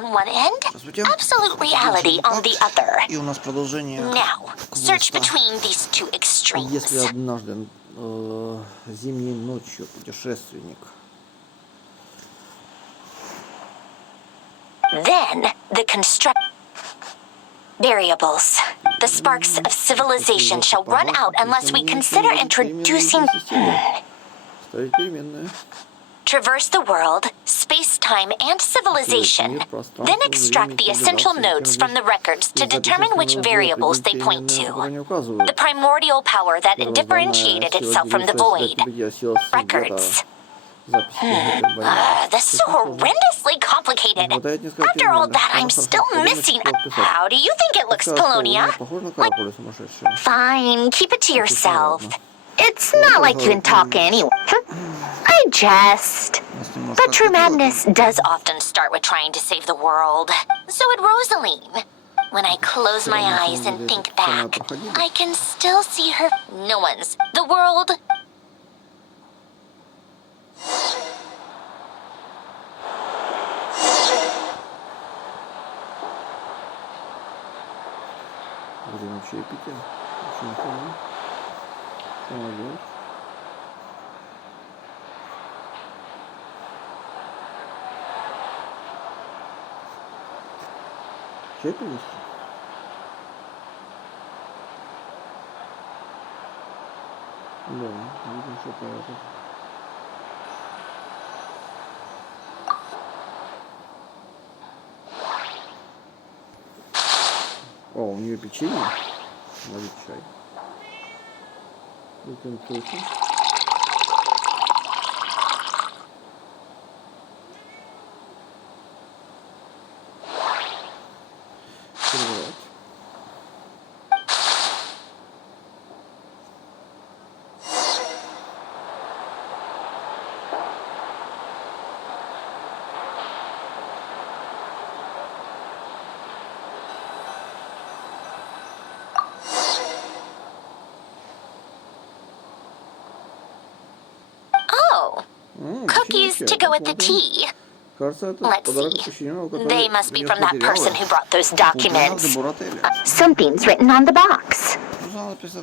on one end, absolute reality on the other. И у нас продолжение. Now, search between these two extremes. Если однажды, зимней, ночью, путешественник. Then the construct variables. The sparks of civilization shall run out unless we consider introducing. Ставить переменные. Traverse the world, space-time, and civilization. Then extract the essential nodes from the records to determine which variables they point to. The primordial power that differentiated itself from the void. Records. This is so horrendously complicated. After all that, I'm still missing. How do you think it looks, Polonia? Fine, keep it to yourself. It's not like you can talk anyway. I jest. But true madness does often start with trying to save the world. So would Rosaline. When I close my eyes and think back, I can still see her. No one's. The world. Время чаепития. Очень хорошо. Молодец. Чай принести? Да, видим, что это. О, у нее печенье. Варит чай. Выпьем кофе. Сервировать. Cookies to go with the tea. Let's see. They must be from that person who brought those documents. Something's written on the box.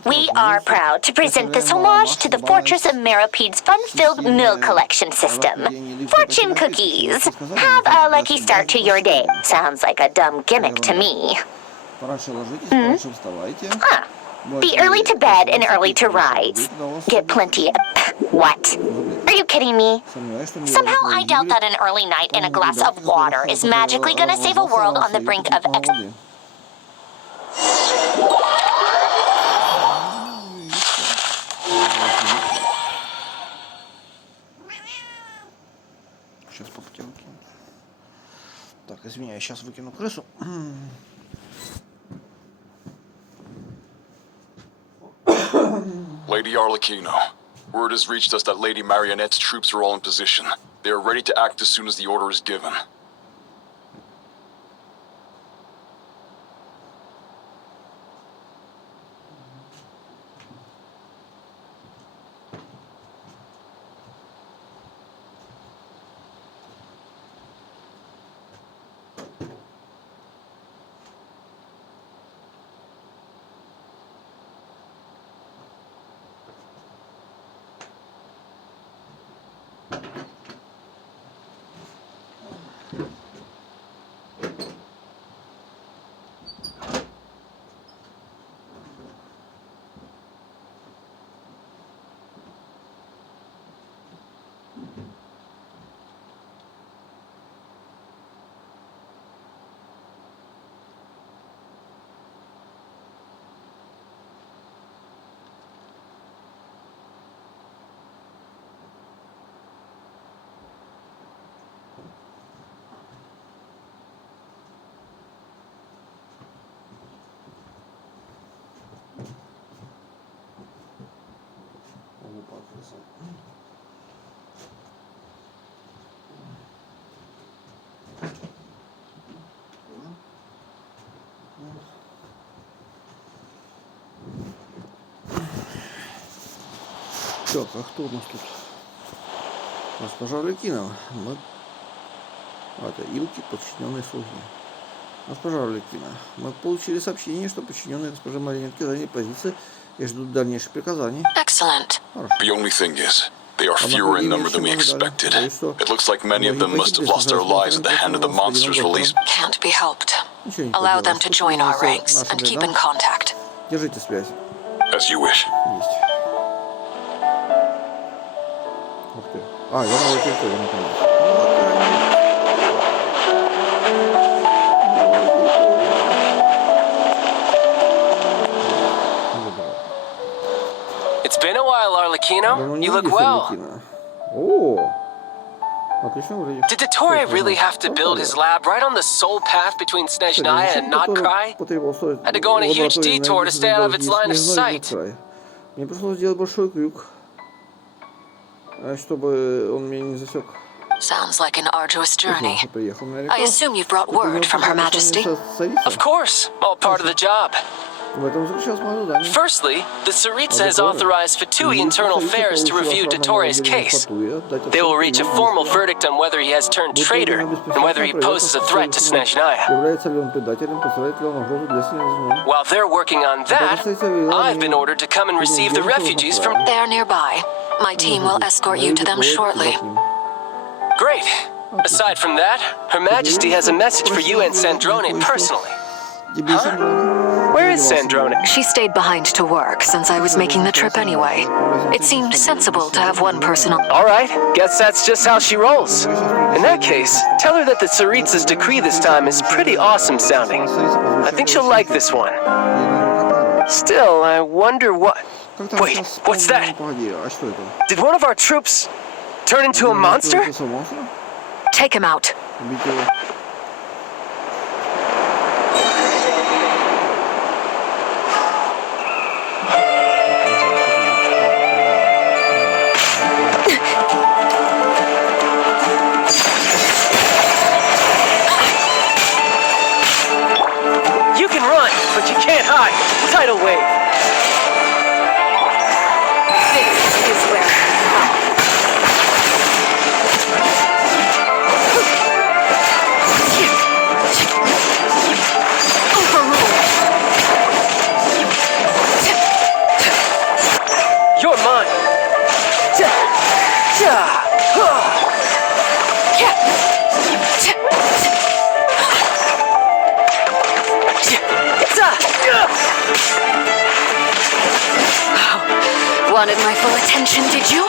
We are proud to present this homage to the Fortress of Meropede's fun-filled mill collection system. Fortune cookies. Have a lucky start to your day. Sounds like a dumb gimmick to me. Be early to bed and early to rise. Get plenty of... What? Are you kidding me? Somehow I doubt that an early night and a glass of water is magically gonna save a world on the brink of Сейчас по пути выкину. Так, извиняюсь, сейчас выкину крысу. Lady Arlecchino, word has reached us that Lady Marionette's troops are all in position. They are ready to act as soon as the order is given. Так, а кто у нас тут? Госпожа Арлекинова. Это Илки, подчиненные слуги. Госпожа Орликина, мы получили сообщение, что подчиненные госпожи Маринетки заняли позиции и ждут дальнейших приказаний. Excellent. The only thing is, they are fewer in number than we expected. It looks like many of them must have lost their lives at the hand of the monsters released. Can't be helped. Allow them to join our ranks and keep in contact. Держите связь. As you wish. Есть. Ух ты. Я новая территория, наконец. It's been a while, Arlecchino. You look well. О, отлично выглядишь. Did Dottore really have to build his lab right on the sole path between Snezhnaya and Notcry? Had to go on a huge detour to stay out of its line of sight. Мне пришлось сделать большой крюк, чтобы он меня не засек. Sounds like an arduous journey. I assume you've brought word from Her Majesty. Of course, all part of the job. В этом заключалось мое задание. Firstly, the Tsaritsa has authorized Fatui internal affairs to review Dottore's case. They will reach a formal verdict on whether he has turned traitor and whether he poses a threat to Snezhnaya. Является ли он предателем, представляет ли он угрозу для Снежной? While they're working on that, I've been ordered to come and receive the refugees from... They are nearby. My team will escort you to them shortly. Great. Aside from that, Her Majesty has a message for you and Sandrone personally. Where is Sandrone? She stayed behind to work since I was making the trip anyway. It seemed sensible to have one person on. All right, guess that's just how she rolls. In that case, tell her that the Tsaritsa's decree this time is pretty awesome sounding. I think she'll like this one. Still, I wonder what... Wait, what's that? Did one of our troops turn into a monster? Take him out. You can run, but you can't hide. Tidal wave. This is where. You're mine. Wanted my full attention, did you?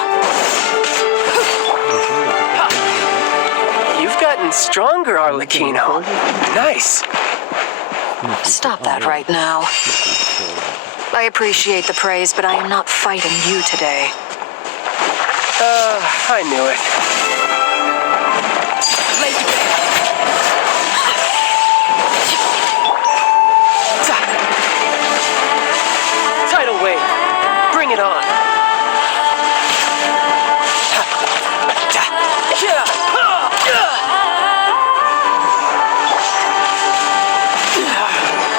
You've gotten stronger, Arlecchino. Nice. Stop that right now. I appreciate the praise, but I am not fighting you today. I knew it. Tidal wave. Bring it on.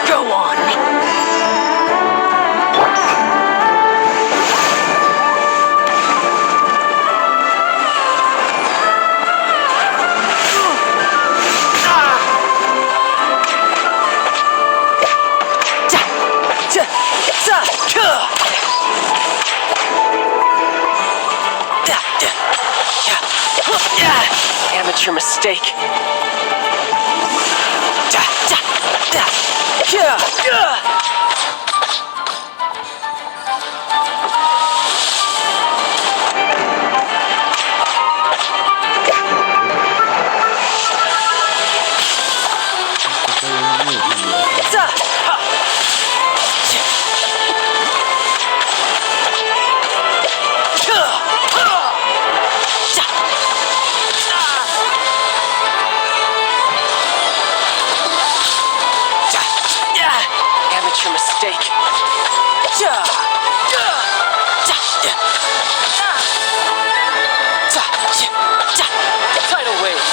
Go on. Amateur mistake. Amateur mistake. Tidal wave.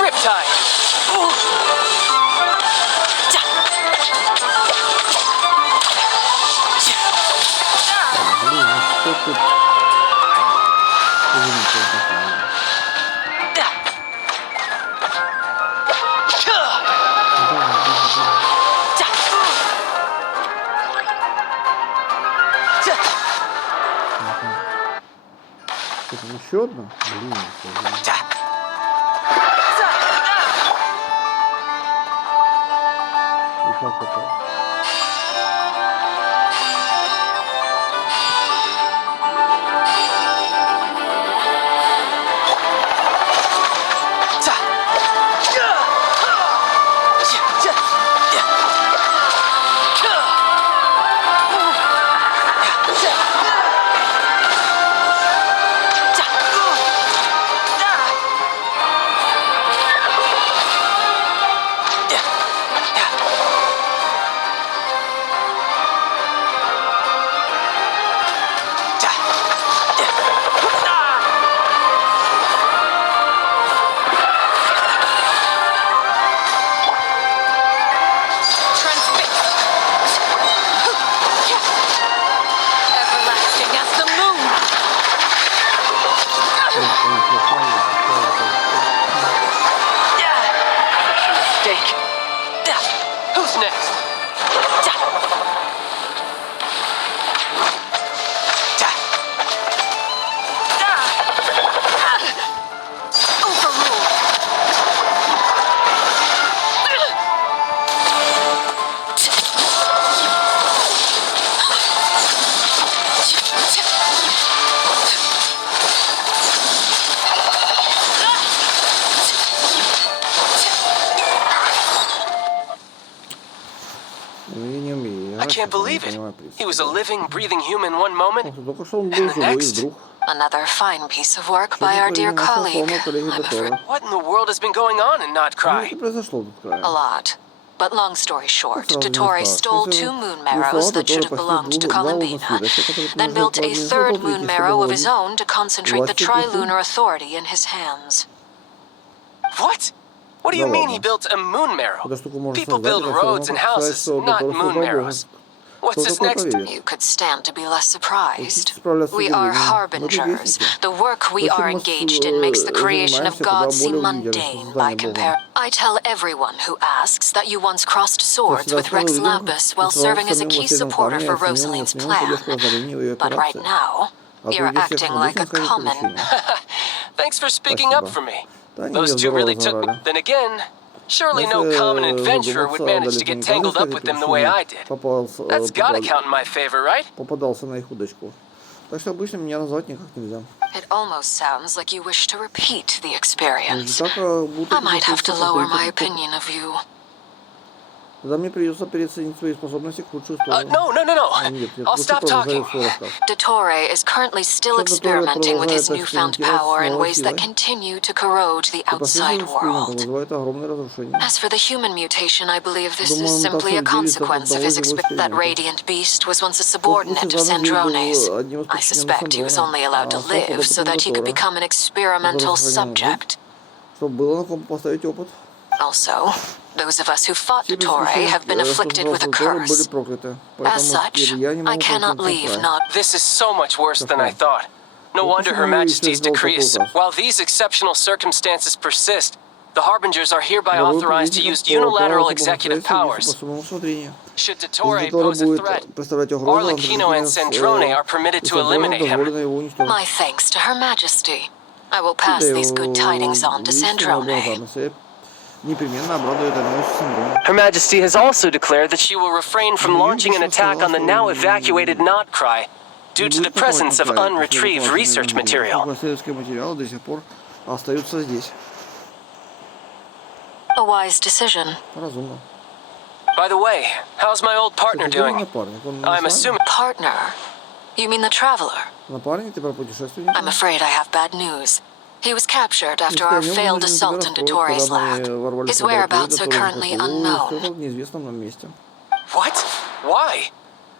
Riptide. Что тут? Еще одна? Блин, и как это? Who's next? I can't believe it. He was a living, breathing human one moment, and the next. Another fine piece of work by our dear colleague. I'm afraid. What in the world has been going on in Not Cry? A lot. But long story short, Dottore stole 2 moon marrows that should have belonged to Columbina, then built a 3rd moon marrow of his own to concentrate the Trilunar Authority in his hands. What? What do you mean he built a moon marrow? People build roads and houses, not moon marrows. What's his next? You could stand to be less surprised. We are harbingers. The work we are engaged in makes the creation of gods seem mundane by comparison. I tell everyone who asks that you once crossed swords with Rex Lapis while serving as a key supporter for Rosaline's plan. But right now, you're acting like a common... Thanks for speaking up for me. Those 2 really took me. Then again, surely no common adventurer would manage to get tangled up with them the way I did. That's gotta count in my favor, right? Попадался на их удочку. Так что обычно меня назвать никак нельзя. It almost sounds like you wish to repeat the experience. I might have to lower my opinion of you. Тогда мне придется переоценить свои способности к худшую сторону. No. I'll stop talking. Dottore is currently still experimenting with his newfound power in ways that continue to corrode the outside world. As for the human mutation, I believe this is simply a consequence of his that Radiant Beast was once a subordinate of Sandrone's. I suspect he was only allowed to live so that he could become an experimental subject. Also, those of us who fought Dottore have been afflicted with a curse. As such, I cannot leave not... This is so much worse than I thought. No wonder Her Majesty's decree is... While these exceptional circumstances persist, the Harbingers are hereby authorized to use unilateral executive powers. Should Dottore pose a threat, Arlecchino and Sandrone are permitted to eliminate him. My thanks to Her Majesty. I will pass these good tidings on to Sandrone. Her Majesty has also declared that she will refrain from launching an attack on the now evacuated Not Cry due to the presence of unretrieved research material. A wise decision. By the way, how's my old partner doing? I'm assuming... Partner? You mean the traveler? I'm afraid I have bad news. He was captured after our failed assault in Dottore's lab. His whereabouts are currently unknown. What? Why?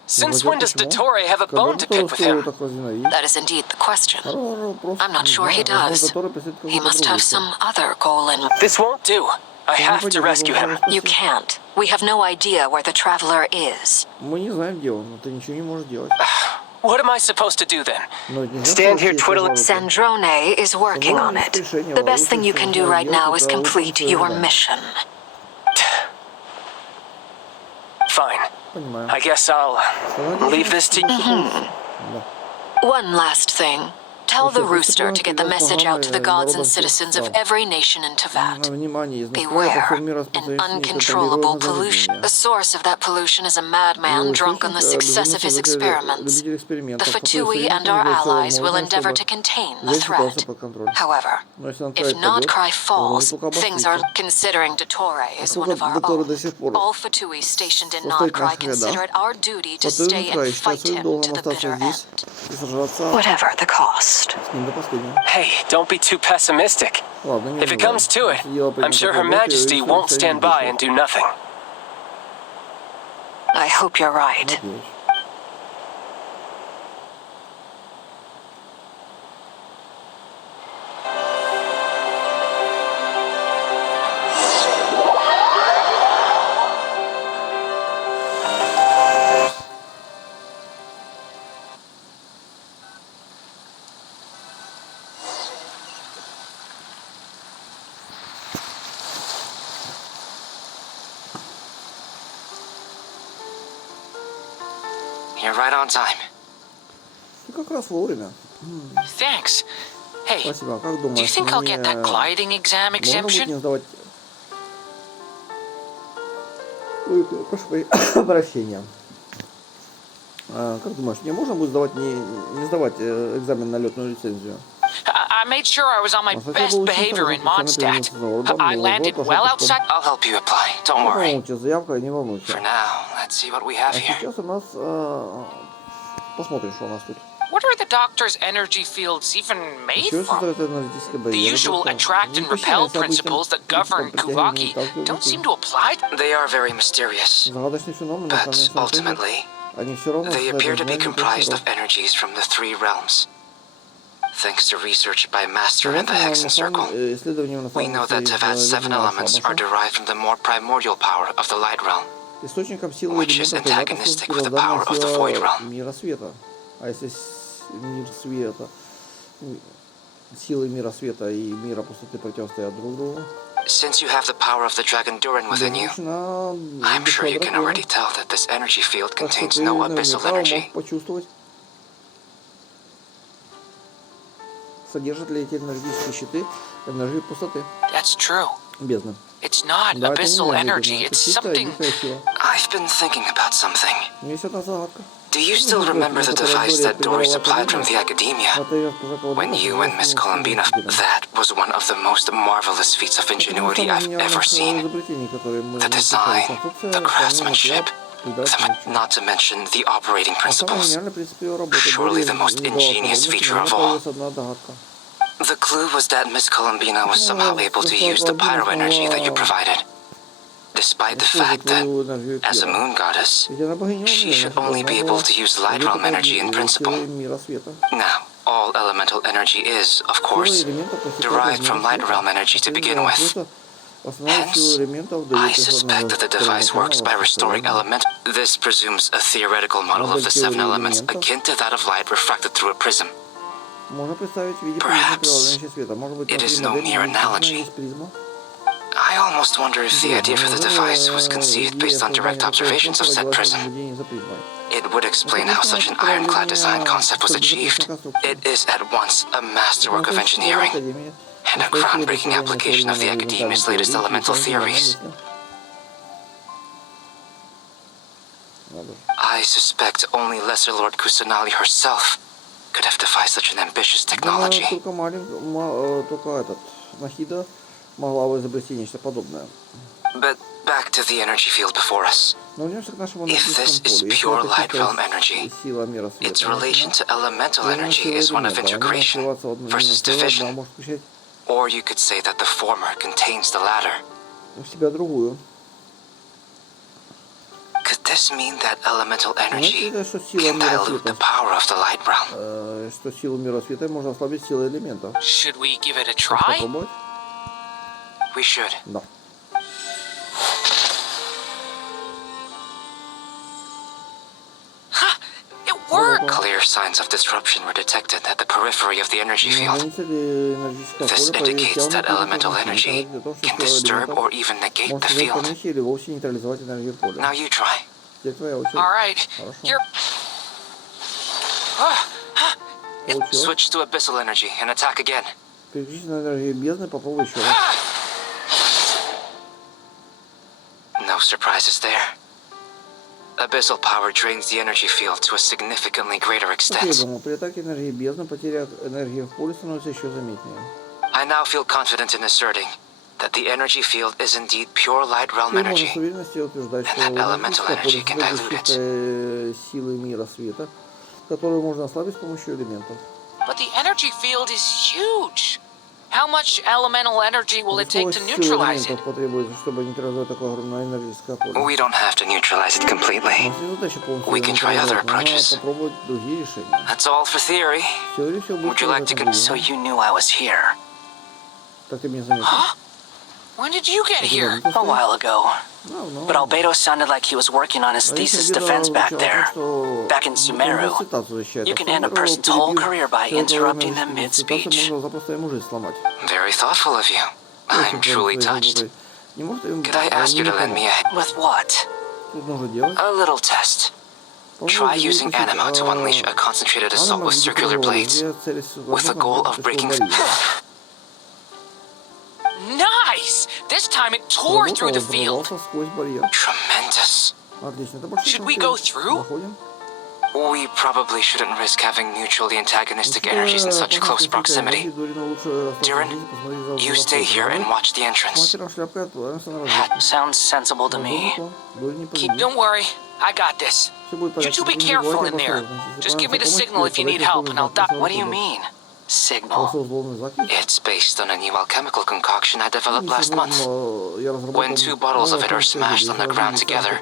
Since when does Dottore have a bone to pick with him? That is indeed the question. I'm not sure he does. He must have some other goal in... This won't do. I have to rescue him. You can't. We have no idea where the traveler is. What am I supposed to do then? Но нельзя Stand here просто twiddling. сидеть сложа руки. Sandrone is working on it. The best thing you can do right now is complete your mission. Fine. Понимаю. I guess I'll leave this to you. Да. One last thing. Tell the rooster to get the message out to the gods and citizens of every nation in Teyvat. Внимание, Beware an uncontrollable pollution. The source of that pollution is a madman drunk on the success of his experiments. The Fatui and our allies will endeavor to contain the threat. However, if Nodcry falls, things are considering Dottore is one of our own. All Fatui stationed in Nodcry consider it our duty to stay and fight him to the bitter end. Whatever the cost. Hey, don't be too pessimistic. If it comes to it, I'm sure Her Majesty won't stand by and do nothing. I hope you're right. You're right on time. Как раз вовремя. Thanks. Hey, Спасибо. А как do you думаешь, think I'll get that мне gliding exam можно будет exemption? не сдавать... Ой, прошу прощения. Как думаешь, мне можно будет сдавать не сдавать экзамен на летную лицензию? I made sure I was on my best behavior in Mondstadt. I landed well outside. I'll help you apply. Don't worry. Волнуйтесь, заявка, не волнуйся. For now, let's see what we have А here. сейчас у нас... Посмотрим, что у нас тут. What are the doctor's energy fields even made Чего from? создает энергетическая The барьера? usual attract and repel principles that govern Kuvaki don't seem to apply. They are very mysterious, Загадочный феномен, but ultimately, они все равно they создают appear to be энергию comprised of природ. energies from the three realms. Thanks to research by Master in the Hexen Circle, we know that Teyvat's 7 elements are derived from the more primordial power of the Light Realm. Источником силы which is элементов antagonistic with the power of the Void Realm. Мира света. А если мир света, силы мира света и мира пустоты противостоят друг другу, Since you have the power of the Dragon Durin within you, I'm sure you can already tell that this energy field contains no abyssal energy. Содержат ли эти энергетические щиты энергию пустоты? That's true. Бездны. It's not Да, это abyssal не energy. энергия, это It's чистая something. дикая сила. I've been thinking about something. Есть одна загадка. Do you still remember the device that Dory supplied from the Academia? When you and Miss Columbina, that was one of the most marvelous feats of ingenuity I've ever seen. The design, the craftsmanship, not to mention the operating principles. Surely the most ingenious feature of all. The clue was that Miss Columbina was somehow able to use the pyro energy that you provided. Despite the fact that, as a moon goddess, she should only be able to use light realm energy in principle. Now, all elemental energy is, of course, derived from light realm energy to begin with. Hence, I suspect that the device works by restoring element. This presumes a theoretical model of the 7 elements akin to that of light refracted through a prism. Perhaps it is no mere analogy. I almost wonder if the idea for the device was conceived based on direct observations of said prism. It would explain how such an ironclad design concept was achieved. It is at once a masterwork of engineering and a groundbreaking application of the Academia's latest elemental theories. I suspect only Lesser Lord Kusanali herself could have devised such an ambitious technology. But back to the energy field before us. If this is pure light realm energy, its relation to elemental energy is one of integration versus division. Or you could say that the former contains the latter. Could this mean that elemental energy can dilute the power of the light realm? Should we give it a try? We should. Ha! It worked! Clear signs of disruption were detected at the periphery of the energy field. Границы энергетического This поля появились indicates that явные elemental признаки, energy говорит о том, что can сила disturb элементов or even negate может the создать field. помехи или вовсе нейтрализовать энергию поля. Now you try. Теперь твоя очередь. All right. Хорошо. You're. Получилось. Switch to abyssal energy and attack again. Переключись на энергию бездны, попробуй еще раз. No surprises there. Abyssal power drains the energy field to a significantly greater Как я extent. думал, при атаке энергии бездны потеря энергии в поле становится еще заметнее. I now feel confident in asserting that the energy field is indeed pure light realm Теперь можно energy. с уверенностью утверждать, что And that elemental энергетическое поле energy can состоит из dilute it. чистой силы мира света, которую можно ослабить с помощью элементов. But the energy field is huge. How much elemental energy will it take to Сколько сил neutralize it? элементов потребуется, чтобы нейтрализовать такое огромное энергетическое поле? We don't have to neutralize it completely. У нас не задача полностью We can try other нейтрализовать, но approaches. попробовать другие решения. That's all for theory. В теории все будет Would you like to в этом So виде. you knew I was here. Как ты меня заметил? Huh? When did you get here? A while ago. Давно. But Albedo sounded like he was working on his thesis defense back there. Back in Sumeru. You can end a person's whole career by interrupting them mid-speech. Very thoughtful of you. I'm truly touched. Could I ask you to lend me a... With what? A little test. Try using Animo to unleash a concentrated assault with circular blades, with the goal of breaking... Nice! This time it tore through the field. Tremendous. Should we go through? We probably shouldn't risk having mutually antagonistic energies in such close proximity. Durin, you stay here and watch the entrance. That sounds sensible to me. Don't worry. I got this. You two be careful in there. Just give me the signal if you need help and I'll duck. What do you mean? Signal. It's based on a new alchemical concoction I developed last month. When two bottles of it are smashed on the ground together,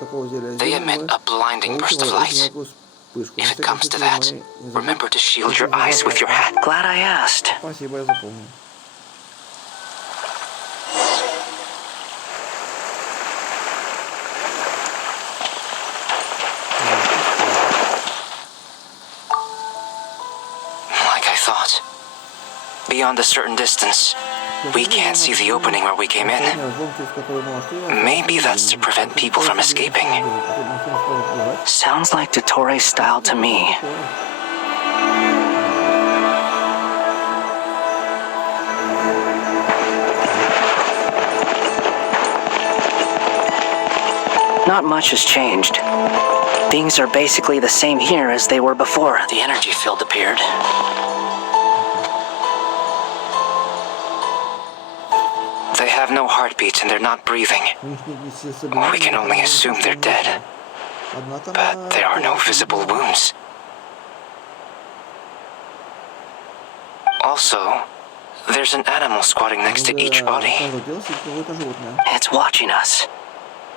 they emit a blinding burst of light. If it comes to that, remember to shield your eyes with your hat. Glad I asked. Спасибо, я запомнил. Like I thought. Beyond a certain distance, we can't see the opening where we came in. Maybe that's to prevent people from escaping. Sounds like Dottore style to me. Not much has changed. Things are basically the same here as they were before the energy field appeared. They have no heartbeats and they're not breathing. We can only assume they're dead. But there are no visible wounds. Also, there's an animal squatting next to each body. It's watching us.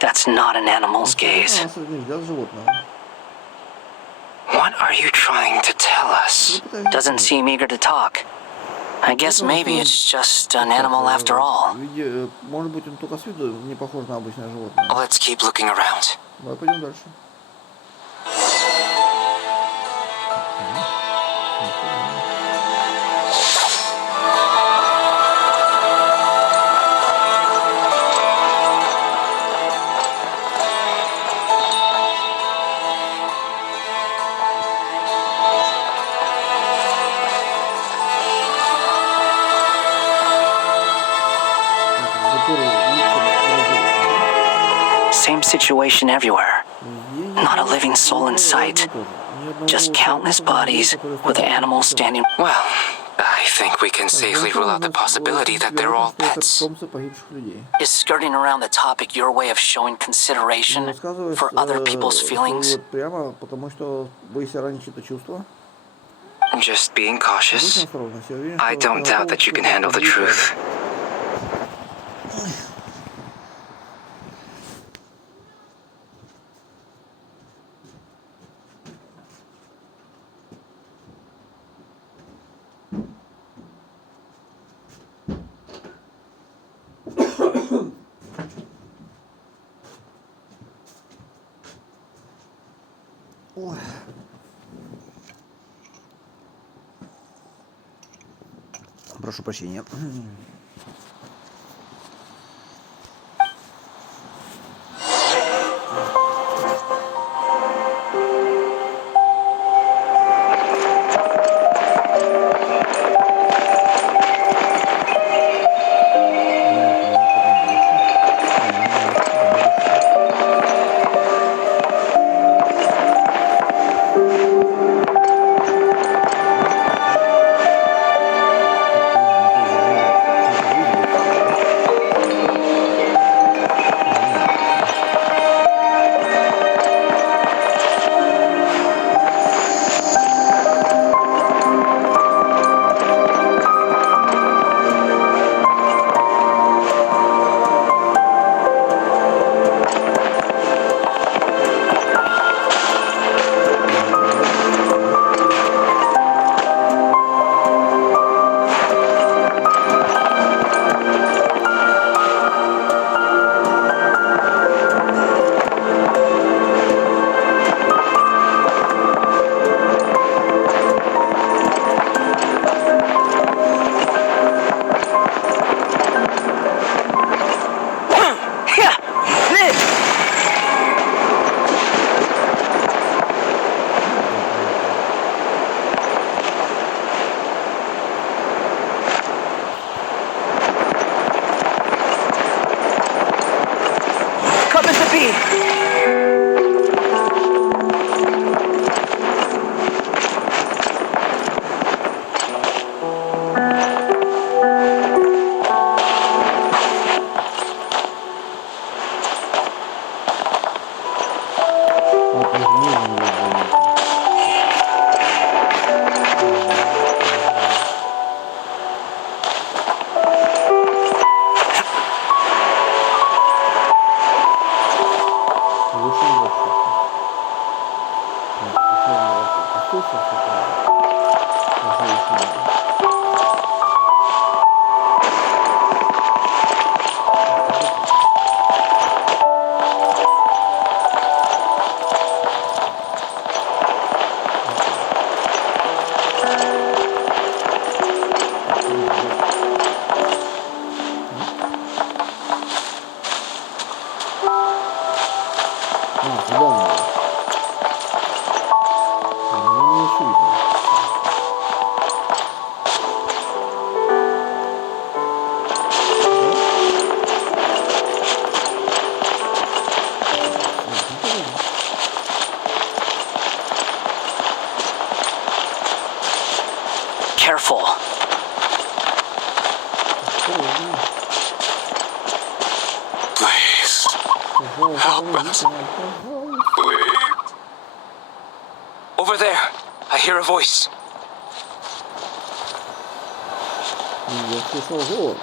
That's not an animal's gaze. What are you trying to tell us? Doesn't seem eager to talk. I guess maybe it's just an animal after all. Let's keep looking around. Давай пойдем дальше. Same situation everywhere. Not a living soul in sight. Just countless bodies with animals standing. Well, I think we can safely rule out the possibility that they're all pets. Is skirting around the topic your way of showing consideration for other people's feelings? Прямо, потому что боишься ранить чьи-то чувства. Just being cautious. I don't doubt that you can handle the truth. прошу прощения. Careful. Please. Help us. Please. Over there. I hear a voice. Я слышал голос.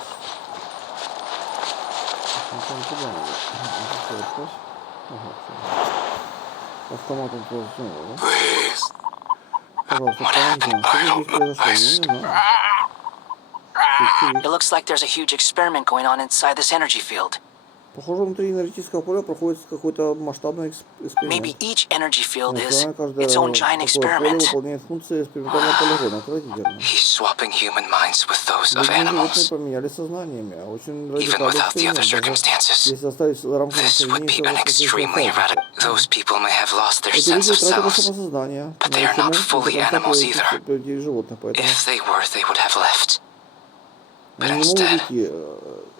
Автоматом тоже снова, да? Please. Пожалуйста, What happened? помогите. I Что здесь don't know. произошло? Я не знаю. It looks like there's a huge experiment going on inside this energy field. Похоже, внутри энергетического поля проходит какой-то масштабный эксперимент. Maybe each energy field is Наверное, каждое its own giant такое поле experiment. выполняет функции экспериментального полигона. Отвратительно. He's swapping human minds with those of Люди и животные animals. поменяли сознаниями, а очень Even радикальный without the other эксперимент. circumstances. Если оставить рамки This would be an соединения extremely radical. Those people may have lost their эти sense люди of утратили self. самосознание, But но they are еще not могут до fully конца animals either. превратить животных, поэтому If they were, they would have left. But они не могут instead, уйти,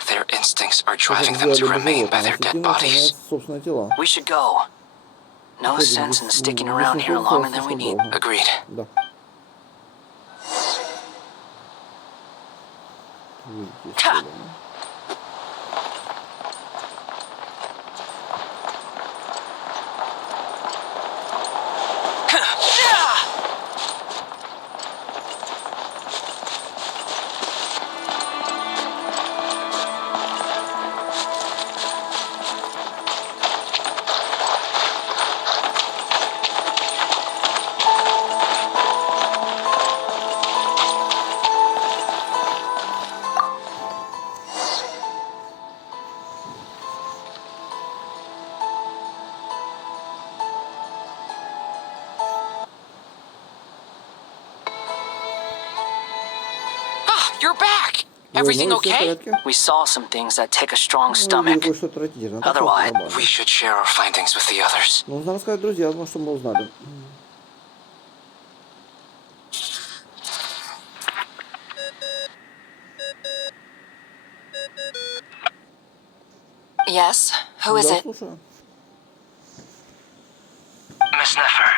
their instincts are как driving them to сделали бы remain by животные, their а dead инстинктивно bodies. охраняют собственные тела. We should go. No sense in sticking around here longer than we need. Agreed. Да. Видите, Ха! история, да? back. Ну, Everything всё в okay? порядке. We saw some things that take a strong Ну, stomach. кое-что отвратительно. Так, Otherwise, нормально. We should share our findings with the others. Нужно рассказать друзьям, что мы узнали. Yes? Who is Да, it? слушаю. Miss Nefer,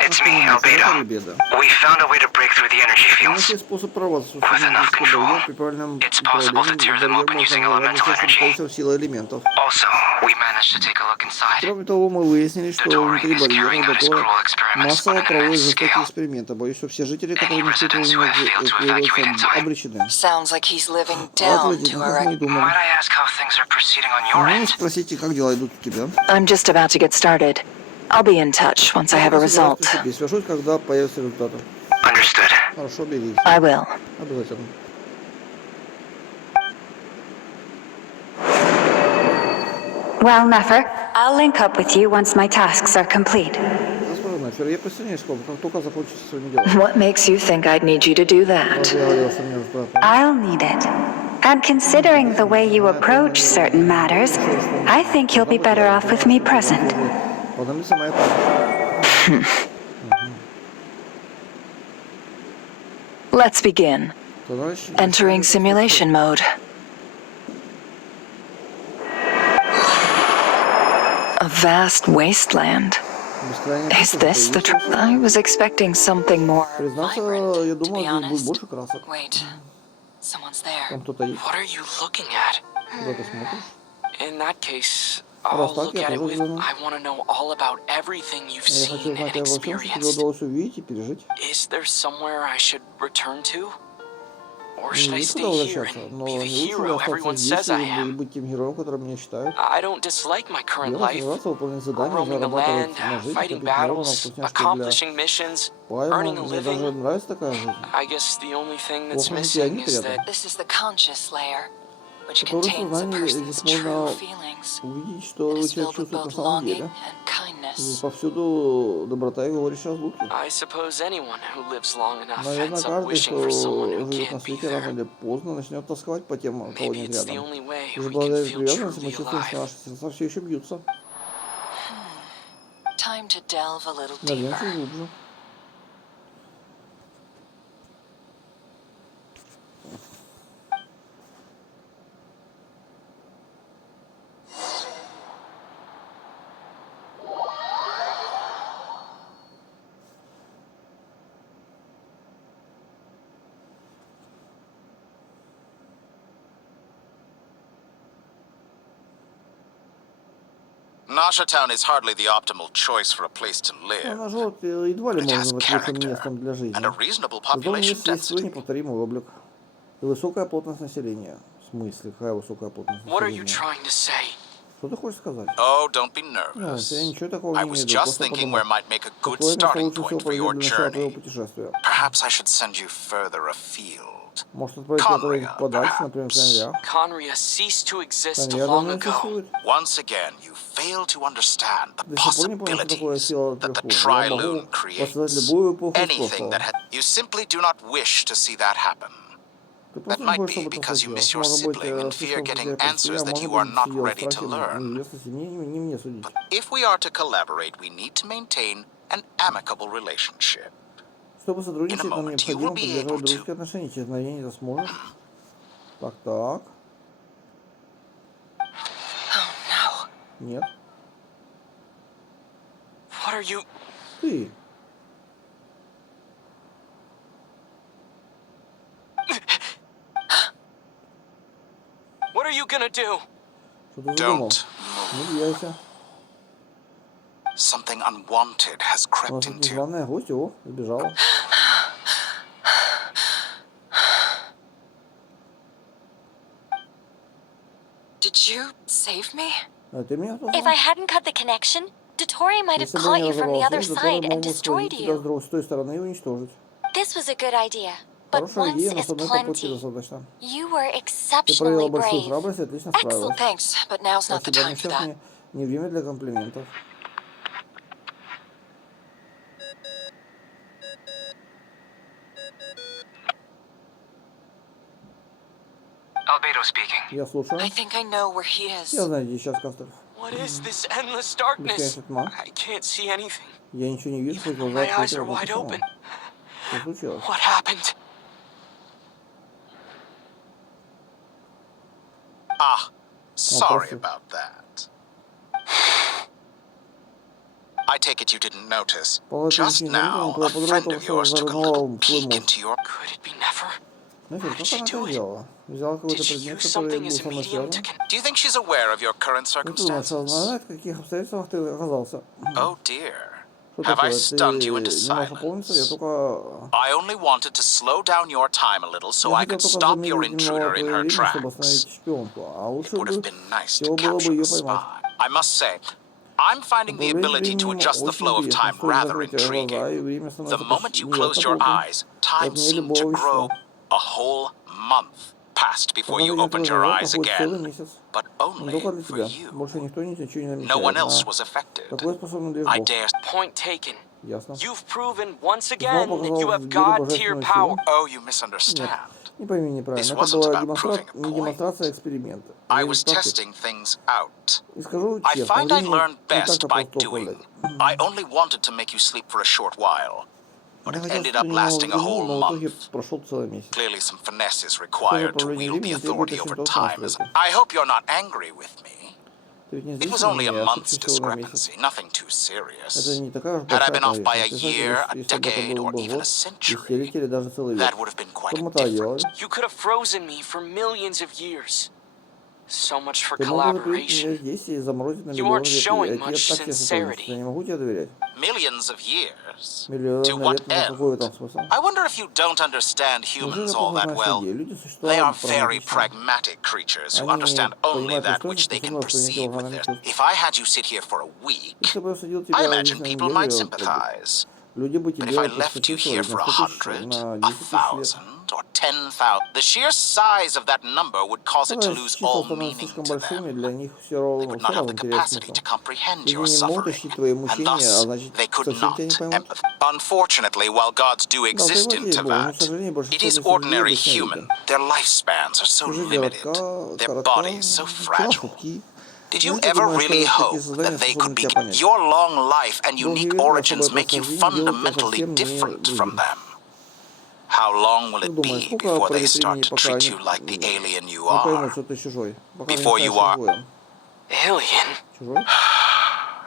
it's me, Албедо. Albedo. We found a way to break through the energy У fields. нас есть способ прорваться в With enough существующий control, барьер при правильном it's possible to tear them барьер open можно using взорвать elemental достаточным energy. количеством силы элементов. Also, we managed to take a look inside. Кроме того, мы выяснили, что Dottore внутри is барьера carrying out his Доттора cruel experiments массово on an проводят immense жестокие scale. эксперименты. Боюсь, что все жители, которые Any не испытывали residents who have failed to эвакуироваться, evacuate in time. обречены. Sounds like he's living down Ответить, to как мы и our... думали. Might I ask how things are proceeding on your Ну, end? спросите, как дела идут у тебя? I'm just about to get started. I'll be in touch once I have a result. Свяжусь, когда появятся результаты. Understood. Хорошо, берись. I will. Обязательно. Well, Nefer, I'll link up with you once my tasks are complete. Госпожа Нефер, я присоединюсь к вам, как только закончится своими делами. What makes you think I'd need you to do that? Я говорил, что мне нужно... I'll need it. And considering the way you approach certain matters, I think you'll be better off with me present. Понадобится моя помощь. Let's begin. Товарищ, Entering simulation mode. A vast wasteland. бескрайняя Is пустошь, this the truth? I was expecting something more. Признаться, vibrant, я to думал, be здесь будет honest? больше красок. Wait, someone's there. Там кто-то есть. What are you looking at? Куда ты смотришь? In that case, Раз I'll так, look я at it тоже with... взгляну. I want to know all about everything you've Я хочу seen знать and обо всем, что тебе experienced. удалось увидеть и пережить. Is there somewhere I should return to? Or should I Не stay куда here возвращаться, and но be не the лучше ли hero остаться everyone здесь says I и am? быть тем героем, которым меня считают? I don't dislike my current Я life. развиваться, выполнять задания, Roaming the зарабатывать land, на жизнь, fighting копить много на battles, вкусняшки для accomplishing missions, Пайма. earning a Мне даже living. нравится такая жизнь. I guess the only thing that's Плохо, что тебя missing нет is рядом. that This is the conscious layer, which Которое contains a сознание, person's здесь true можно feelings. увидеть, что It is человек filled with чувствует на both самом longing деле. and Здесь kindness. повсюду доброта и говорящие разлуки. I suppose anyone who lives long enough Наверное, ends up каждый, wishing кто for someone who живет на can't be свете, рано there. или поздно начнет тосковать по тем, кого Maybe нет it's the рядом. only way Лишь we can благодаря feel привязанности мы truly чувствуем, что alive. наши сердца все еще бьются. Time to delve a little Нырнем deeper. чуть глубже. Nasha Town is hardly the optimal choice for a place to live. Она же вот едва ли But it has можно назвать лучшим character местом для жизни. and a reasonable Зато у population месте есть свой density. неповторимый облик. И высокая плотность населения. В смысле, какая высокая плотность What are you населения? trying to say? Что ты хочешь сказать? Oh, don't be Нет, я nervous. ничего такого I не was имею в виду. just Просто thinking подумал, where might make a good какое место starting лучше всего point for your подойдет для начала твоего journey. путешествия? Perhaps I should send you further afield. Может отправить тебя Conria, куда-нибудь подальше, например, в Конря? Conria ceased to exist Конря long давно ago. существует. Once again, you fail to understand the До сих пор не понял, что такое possibilities сила that the трехлун. Я могу Triloon воссоздать creates. любую эпоху из Anything that прошлого. you simply do not wish to see that happen. Ты That просто не might хочешь, be чтобы это because you случилось. miss your Может быть, sibling and fear слишком getting потерял answers that может you are быть, not сидел в ready to страхе learn. неизвестности. Не мне судить. If we are to collaborate, we need to maintain an amicable relationship. Чтобы In a сотрудничать, нам moment, you необходимо will be поддерживать able to... дружеские отношения. Через мгновение ты сможешь. Так. Oh no. Нет. What are you... Ты. What are you gonna do? Что ты задумал? Don't Не move. двигайся. Something unwanted has У нас crept тут into... незваная гостья, о, сбежала. Did you save me? А ты меня If I hadn't cut the connection, Dottore might have Если бы caught не you from the other разорвался, side то and мог destroyed схватить тебя you. с той стороны и уничтожить. This was a good idea, but Хорошая once идея, но is с одной попытки plenty. достаточно. You were Ты exceptionally проявила большую brave. храбрость и отлично справилась. Thanks, but now's not the Спасибо, time но for сейчас that. не время для комплиментов. Albedo speaking. Я слушаю. I think I know where he is. Я знаю, где сейчас Кастер. What is this endless darkness? Бесконечная тьма. I can't see anything. Я ничего не вижу, хоть Even глаза my eyes открыты, are вот wide это open. Что случилось? What happened? Ah, sorry about that. I take it you didn't notice. Just now, a friend of yours took a little peek into your... Could it be Never? Нафиг, What как did she она do это it? сделала? Взяла какой-то Did you предмет, use который something был as со a мной medium to связан. con- Do you think she's aware of your current И ты думаешь, она circumstances? знает, в каких обстоятельствах ты оказался? Oh dear. Что Have I такое? Ты stunned you into не можешь опомниться? Я silence? только... I only wanted to slow down your time a little so Я I хотел could только stop your замедлить немного intruder in твое her время, чтобы tracks. остановить шпионку. А It лучше would бы have been nice to всего было бы capture ее the поймать. spy. I must say, I'm finding the Управление ability to временем adjust the очень flow of интересно. time Стоит rather закрыть глаза, и intriguing. время The становится moment почти you closed your невероятно eyes, плотным. time Это не seemed to любого grow. вещества. A whole month passed before Пока you ты не opened откроешь your глаза, eyes проходит целый again, месяц. but Но only только для for тебя. you. Больше никто ничего не No one замечает. else На was affected. такое способен лишь I Бог. dare... Point taken. Ясно. You've proven once Снова again that you показал have в деле God-tier божественную power. силу. Oh, you Нет, misunderstand. не пойми This неправильно. Это wasn't была about proving a не point. демонстрация, а эксперимент. I was Результаты. testing things out. И скажу I честно, find I временем learned не best так-то by просто управлять. doing. I only wanted to make you sleep for a short while, but Я it хотел, ended чтобы up ты немного lasting a вздремнул, whole но в итоге month. прошел целый месяц. Clearly some finesse is Все же required to управление wield the временем требует authority очень over толстой time. настройки. I hope you're not angry with me. Ты ведь не It was злишься на only a меня, month's ошибся всего на месяц. discrepancy, nothing too Это serious. не такая уж Had I большая been off by a погрешность. Представь year, a себе, если бы это decade, был or бы even a год, century, десятилетие или даже целый век. that would have been quite Что a мы тогда делали? difference. You could have frozen me for millions of years. So much for Ты мог бы закрыть меня collaboration. здесь и заморозить на You миллион aren't лет. showing Я тебе much так честно sincerity. я не могу тебе доверять. Millions of years? To Миллионы what лет, ну какой в этом end? смысл? I wonder if you don't understand Неужели humans ты all плохо that знаешь well. людей? Люди They существа are very прагматичные. pragmatic creatures who Они understand only понимают that лишь то, which что they can способны воспринять perceive with глазами their... чувств. If I had you sit here for a week, Если бы я посадил I тебя imagine здесь на people might неделю, sympathize. люди бы But if тебе I left you here посочувствовали for на 100 100, тысяч, на 1,000, 10 тысяч лет. or 10,000, the sheer size of that number would cause it to Когда lose числа all становятся meaning слишком to большими, them. для них все They равно, would not have the теряет capacity смысл. to comprehend Люди your не могут suffering, тащить твои and мучения, а thus значит, they could совсем тебя не not поймут. empathize. Unfortunately, while gods do Да, exist in согласись, Богу, но, к Teyvat, сожалению, it большинство is местных людей ordinary обычные human. люди. Their lifespans are so Жизнь limited, their bodies so тела fragile. хрупки. Did you Неужели ты ever думаешь, really что hope такие создания that they could способны be... тебя понять? Your long life and Долгие unique века и origins особое make you происхождение делают тебя fundamentally совсем не different from другим. them. How long will Как it думаешь, be сколько before they пройдет start времени, to пока treat они you like the alien you не поймут, are? что ты чужой? Пока ты не Before станешь you are... изгоем. Alien? Чужой?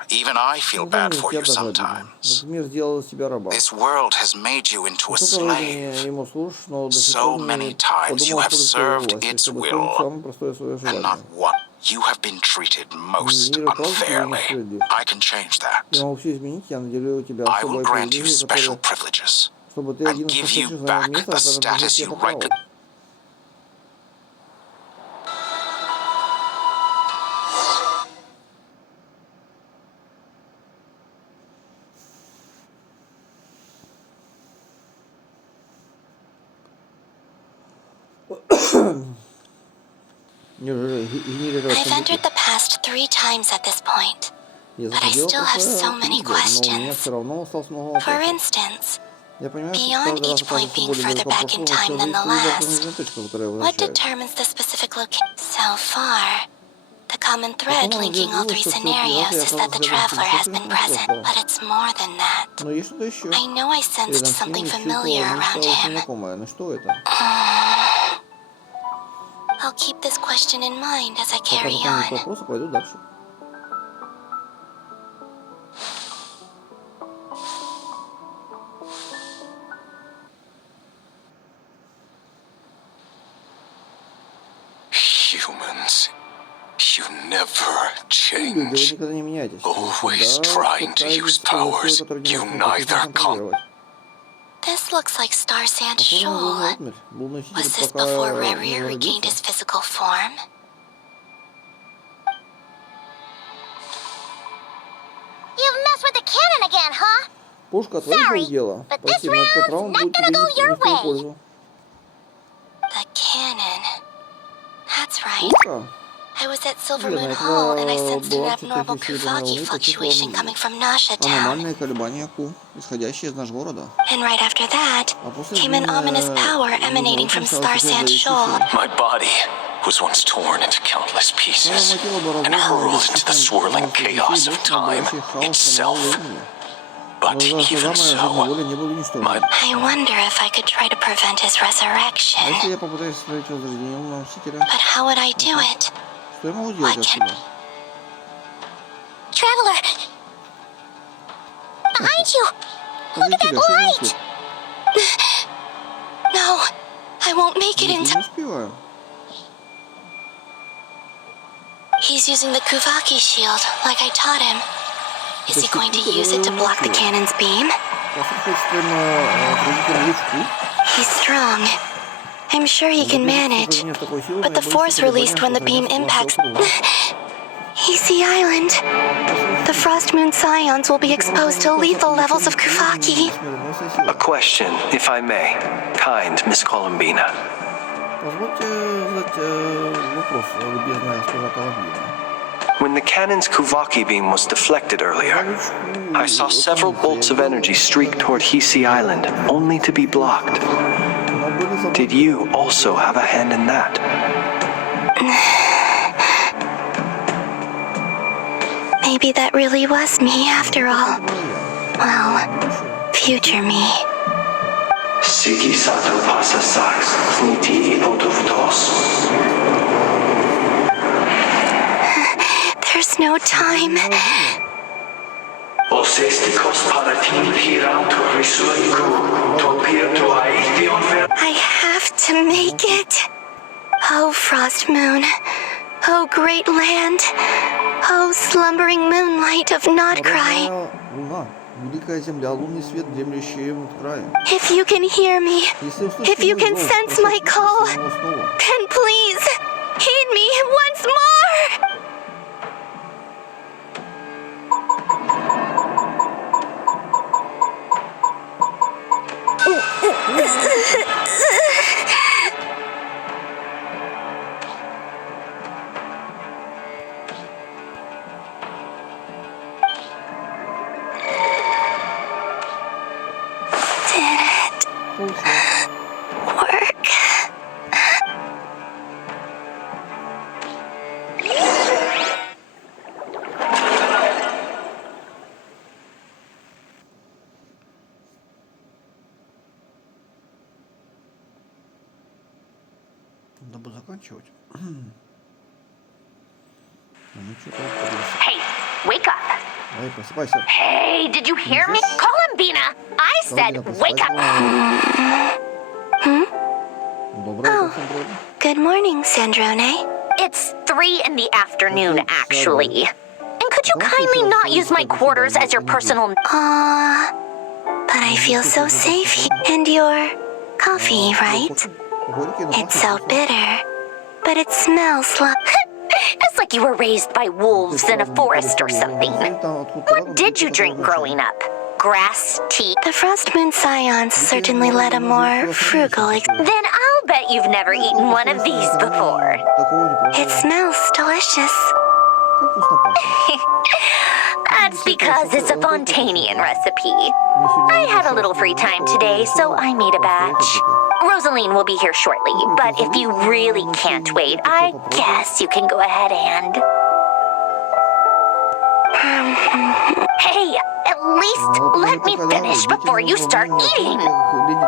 Even I feel bad for you Тебе даже обидно. sometimes. Этот мир сделал из тебя раба. This world has made you into a Столько времени slave. ему служишь, но до сих So пор many не times you подумал, have что твоей served власти, its чтобы исполнить will, самое простое свое and желание. not one. You have been treated most Мир правда тебе unfairly. несправедлив. I can change that. Я могу все изменить, я наделю тебя I will особой grant you привилегией, special которая, privileges чтобы ты and один из give you последних back знает место, the в котором status тебе you это право. rightly... I've entered the past 3 times at this point, but I still have so many questions. For instance, beyond each point being further back in time than the last, what determines the specific location? So far, the common thread linking all 3 scenarios is that the traveler has been present, but it's more than that. I know I sensed something familiar around him. I'll keep this question in mind as I carry on. Humans, you never change. Always trying to use powers you neither conquer. This looks like Star Sand's shoal. Was this before Rerir regained his physical form? You've messed with the cannon again, huh? Sorry, but this round's not gonna go your way. The cannon. That's right. I was at Silver Moon Hall and I sensed an abnormal Kuvaki fluctuation coming from Nasha Town. Аномальное колебание Ку, исходящее из нашего города. And right after that, came an ominous power emanating from Star Sand Shoal. My body was once torn into countless pieces and hurled into the swirling chaos of time itself. But even so, I wonder if I could try to prevent his resurrection. But how would I do it? Why can't... Traveler! Behind you! Look at that light! No, I won't make it in time. He's using the Kuvaki shield, like I taught him. Is he going to use it to block the cannon's beam? He's strong. I'm sure he can manage. But the force released when the beam impacts... Easy Island. The Frost Moon Scions will be exposed to lethal levels of Kuvaki. A question, if I may. Kind Miss Columbina. When the cannon's Kuvaki beam was deflected earlier, I saw several bolts of energy streak toward Hisi Island, only to be blocked. Did you also have a hand in that? Maybe that really was me after all. Well, future me. Siki Sato pasa sax, niti ipotuftos. There's no time. I have to make it. Oh, Frost Moon. Oh, great land. Oh, slumbering moonlight of Notcry. If you can hear me, if you can sense my call, then please, heed me once more! Hey, wake up. Hey, did you hear me? Columbina, I said wake up. Oh, good morning, Sandrone. It's 3 in the afternoon, actually. And could you kindly not use my quarters as your personal... But I feel so safe here. And your coffee, right? It's so bitter, but it smells like... It's like you were raised by wolves in a forest or something. What did you drink growing up? Grass, tea? The Frost Moon Scions certainly led a more frugal... Then I'll bet you've never eaten one of these before. It smells delicious. That's because it's a Fontanian recipe. I had a little free time today, so I made a batch. Rosaline will be here shortly, but if you really can't wait, I guess you can go ahead and... Hey, at least let me finish before you start eating.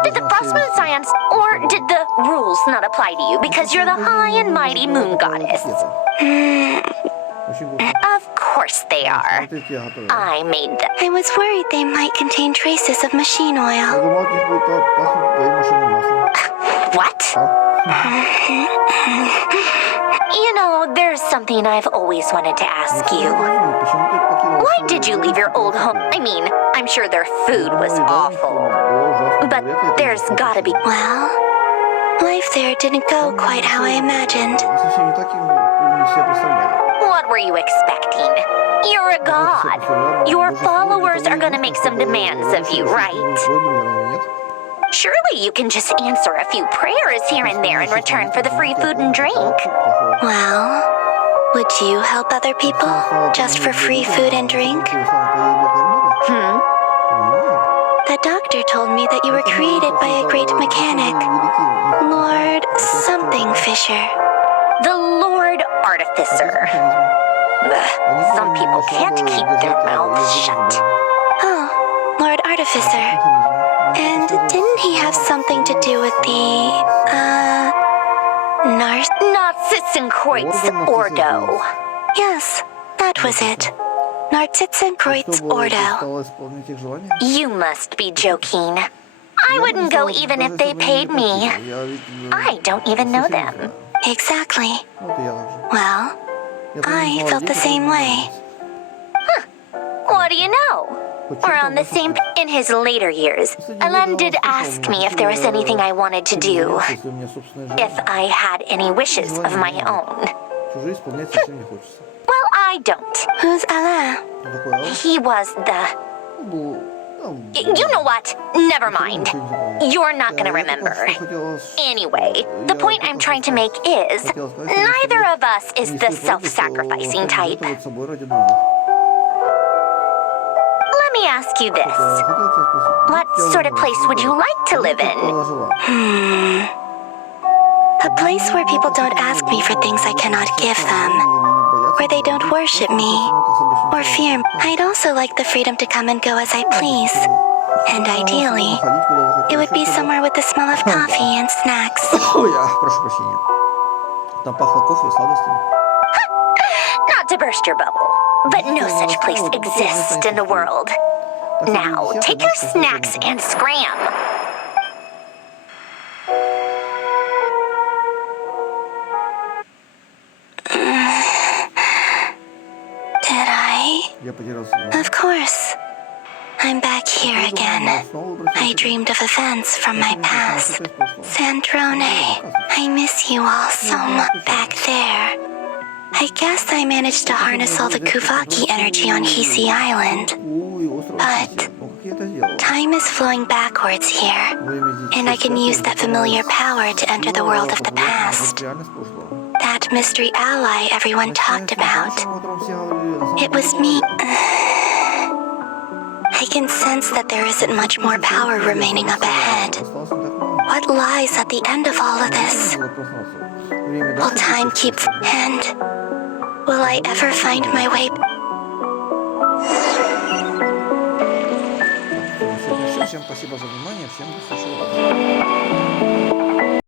Did the Frost Moon Scions, or did the rules not apply to you because you're the high and mighty moon goddess? Of course they are. I made them. I was worried they might contain traces of machine oil. What? You know, there's something I've always wanted to ask you. Why did you leave your old home? I mean, I'm sure their food was awful. But there's gotta be... Well, life there didn't go quite how I imagined. What were you expecting? You're a god. Your followers are gonna make some demands of you, right? Surely you can just answer a few prayers here and there in return for the free food and drink. Well, would you help other people just for free food and drink? The doctor told me that you were created by a great mechanic, Lord something Fisher. The Lord Artificer. Some people can't keep their mouths shut. Oh, Lord Artificer. And didn't he have something to do with the, Narcissenkreuz Ordo. Yes, that was it. Narcissenkreuz Ordo. You must be joking. I wouldn't go even if they paid me. I don't even know them. Exactly. Well, I felt the same way. What do you know? We're on the same... In his later years, Alain did ask me if there was anything I wanted to do. If I had any wishes of my own. Well, I don't. Who's Alain? He was the... You know what? Never mind. You're not gonna remember. Anyway, the point I'm trying to make is, neither of us is the self-sacrificing type. Let me ask you this. What sort of place would you like to live in? A place where people don't ask me for things I cannot give them. Where they don't worship me or fear me. I'd also like the freedom to come and go as I please. And ideally, it would be somewhere with the smell of coffee and snacks. Прошу прощения. Там пахло кофе и сладостями. Not to burst your bubble, but no such place exists in the world. Now, take your snacks and scram. Did I? Of course. I'm back here again. I dreamed of events from my past. Sandrone, I miss you all so much back there. I guess I managed to harness all the Kuvaki energy on Hisi Island. But time is flowing backwards here, and I can use that familiar power to enter the world of the past. That mystery ally everyone talked about. It was me. I can sense that there isn't much more power remaining up ahead. What lies at the end of all of this? Will time keep... And will I ever find my way... Всем спасибо за внимание, всем до следующего раза.